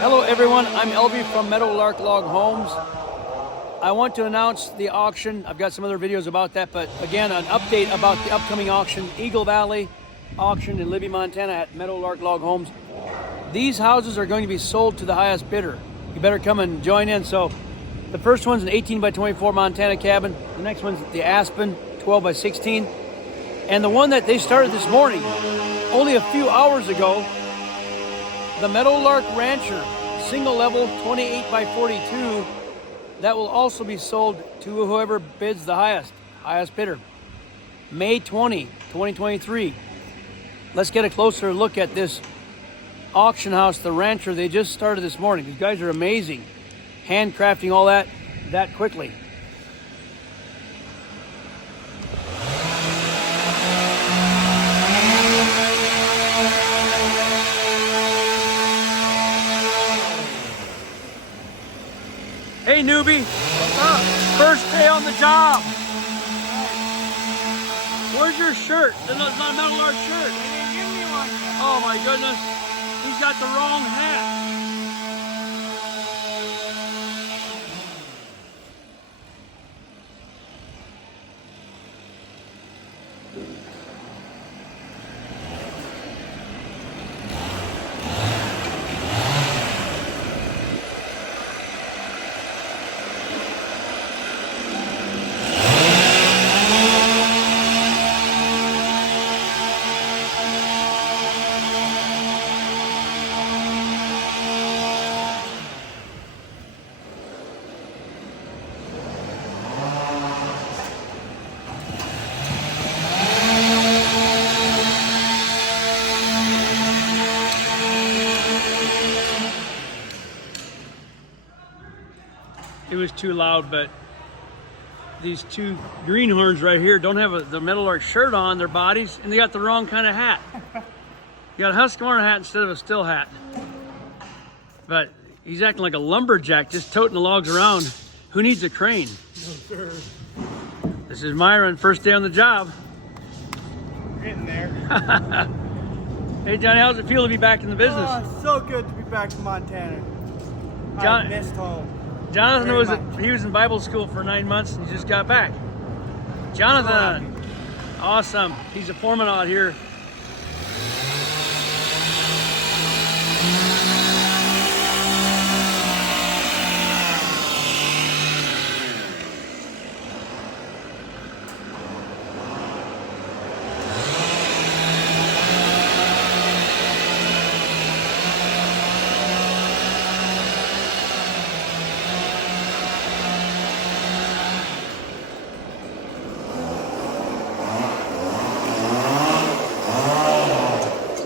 Hello everyone, I'm Libby from Meadowlark Log Homes. I want to announce the auction. I've got some other videos about that, but again, an update about the upcoming auction, Eagle Valley auction in Libby, Montana at Meadowlark Log Homes. These houses are going to be sold to the highest bidder. You better come and join in. So the first one's an 18 by 24 Montana cabin. The next one's the Aspen 12 by 16. And the one that they started this morning, only a few hours ago, the Meadowlark Rancher, single level 28 by 42, that will also be sold to whoever bids the highest bidder. May 20, 2023. Let's get a closer look at this auction house, the Rancher. They just started this morning. These guys are amazing. Handcrafting all that quickly. Hey newbie, what's up? First day on the job. Where's your shirt? It's not a Meadowlark shirt. They didn't give me one yet. Oh my goodness, he's got the wrong hat. It was too loud, but these two greenhorns right here don't have the Meadowlark shirt on their bodies, and they got the wrong kind of hat. You got a Husqvarna hat instead of a still hat. But he's acting like a lumberjack, just toting the logs around. Who needs a crane? No, sir. This is Myron, first day on the job. We're getting there. Hey Johnny, how's it feel to be back in the business? Oh, so good to be back in Montana. John- I missed home. Jonathan he was in Bible school for 9 months and he just got back. Jonathan, awesome. He's a foreman out here.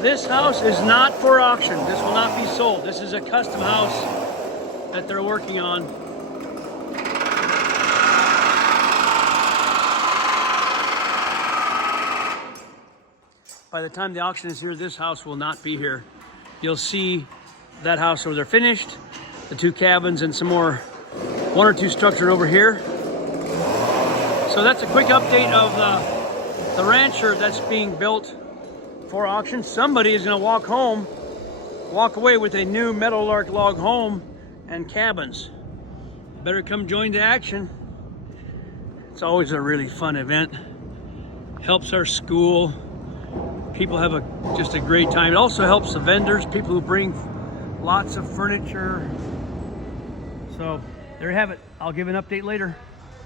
This house is not for auction. This will not be sold. This is a custom house that they're working on. By the time the auction is here, this house will not be here. You'll see that house where they're finished, the two cabins and some more, one or two structures over here. So that's a quick update of the rancher that's being built for auction. Somebody is going to walk away with a new Meadowlark Log Home and cabins. Better come join the action. It's always a really fun event. Helps our school. People have just a great time. It also helps the vendors, people who bring lots of furniture. So there you have it. I'll give an update later.